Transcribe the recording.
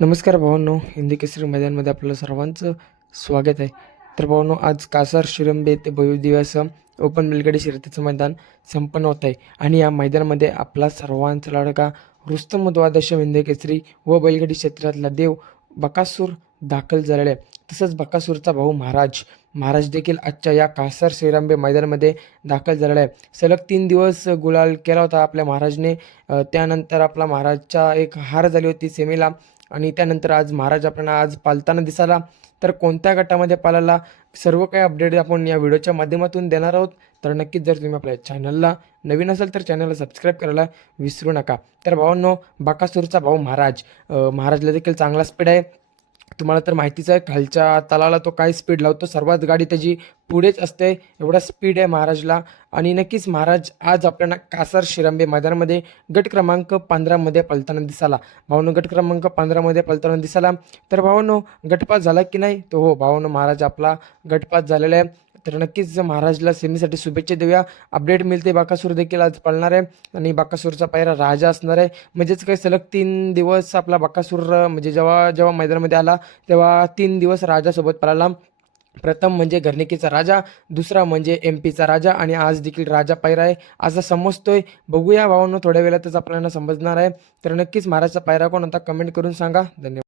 नमस्कार भावांनो, हिंदी केसरी मैदानमध्ये आपलं सर्वांचं स्वागत आहे. तर भावांनो, आज कासार शिरंबे ते भव्यदिव्य असं ओपन बैलगाडी शर्यतीचं मैदान संपन्न होत आहे आणि या मैदानामध्ये आपला सर्वांचा लाडका रुस्तम द्वादश हिंदी केसरी व बैलगाडी क्षेत्रातला देव बकासूर दाखल झालेला आहे. तसंच बकासूरचा भाऊ महाराज देखील आजच्या या कासार शिरंबे मैदानामध्ये दाखल झालेला आहे. सलग 3 दिवस गुलाल केला होता आपल्या महाराजने. त्यानंतर आपला महाराजचा एक हार झाली होती सेमीला आणि त्यानंतर आज महाराज आपल्याला आज पालताना दिसाला. तर कोणत्या गटामध्ये पालाला सर्व काही अपडेट आपण या व्हिडिओच्या माध्यमातून देणार आहोत. तर नक्कीच जर तुम्ही आपल्या चॅनलला नवीन असाल तर चॅनलला सबस्क्राईब करायला विसरू नका. तर भावांनो, बकासूरचा भाऊ महाराजला देखील चांगला स्पीड आहे. तुम्हाला तर माहितीच आहे, खालच्या तलाला तो काय स्पीड लावतो, सर्वात गाडी त्याची पुढेच असते, एवढा स्पीड आहे महाराजला. आणि नक्कीच महाराज आज आपल्याला कासार शिरंबे मैदानामध्ये गट क्रमांक 15मध्ये पळताना दिसाला. भावांनो, गट क्रमांक 15मध्ये पळताना दिसाला. तर भावांनो, गटपास झाला की नाही? तो हो भावांनो, महाराज आपला गटपास झालेला आहे. तर नक्कीच महाराजला सेमीसाठी शुभेच्छा देऊया. अपडेट मिळते, बाकासूर देखील आज पळणार आहे आणि बाकासूरचा पायरा राजा असणार आहे. म्हणजेच काही सलग 3 दिवस आपला बाकासूर म्हणजे जेव्हा जेव्हा मैदानामध्ये आला तेव्हा 3 दिवस राजासोबत पळाला. प्रथम म्हणजे घरणिकीचा राजा, दुसरा म्हणजे MP चा राजा आणि आज देखील राजा पायरा आहे असं समजतोय. बघूया भावांनो, थोड्या वेळातच आपल्याला समजणार आहे. तर नक्कीच महाराजचा पायरा कोण होता कमेंट करून सांगा. धन्यवाद.